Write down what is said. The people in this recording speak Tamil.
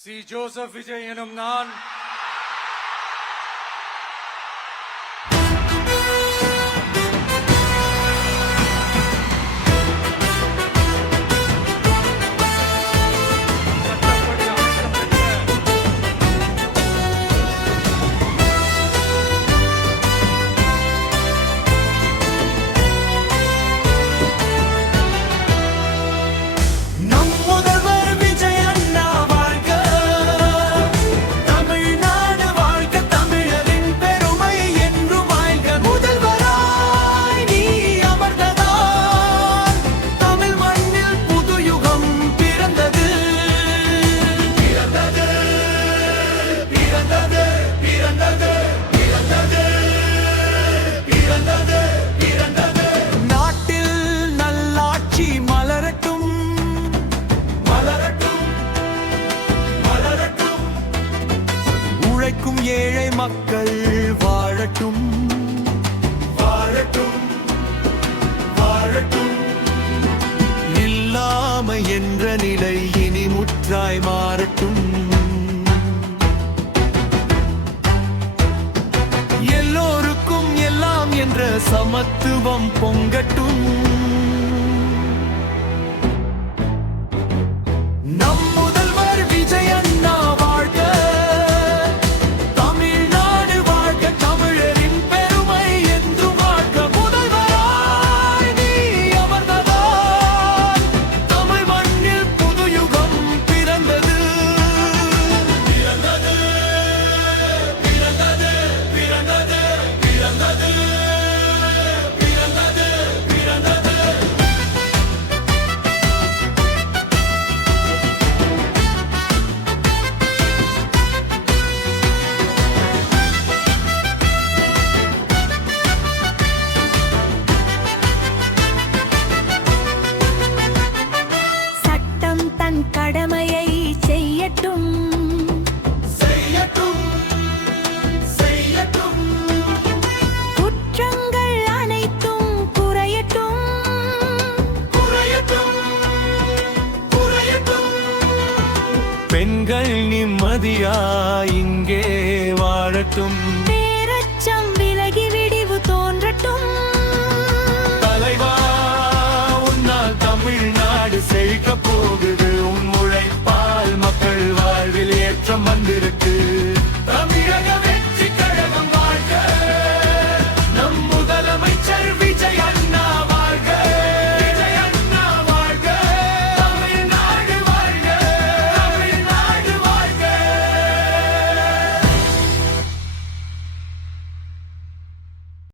சி ஜோசப் விஜய் எனும் நான் ஏழை மக்கள் வாழட்டும் வாழட்டும் வாழட்டும். இல்லாமை என்ற நிலை இனி முற்றாய் மாறட்டும். எல்லோருக்கும் எல்லாம் என்ற சமத்துவம் பொங்கட்டும். கடமையை செய்யட்டும் செய்யட்டும் செய்யட்டும். குற்றங்கள் அனைத்தும் குறையட்டும் குறையட்டும் குறையட்டும். பெண்கள் நிம்மதியா இங்கே வாழட்டும். பேரச்சம்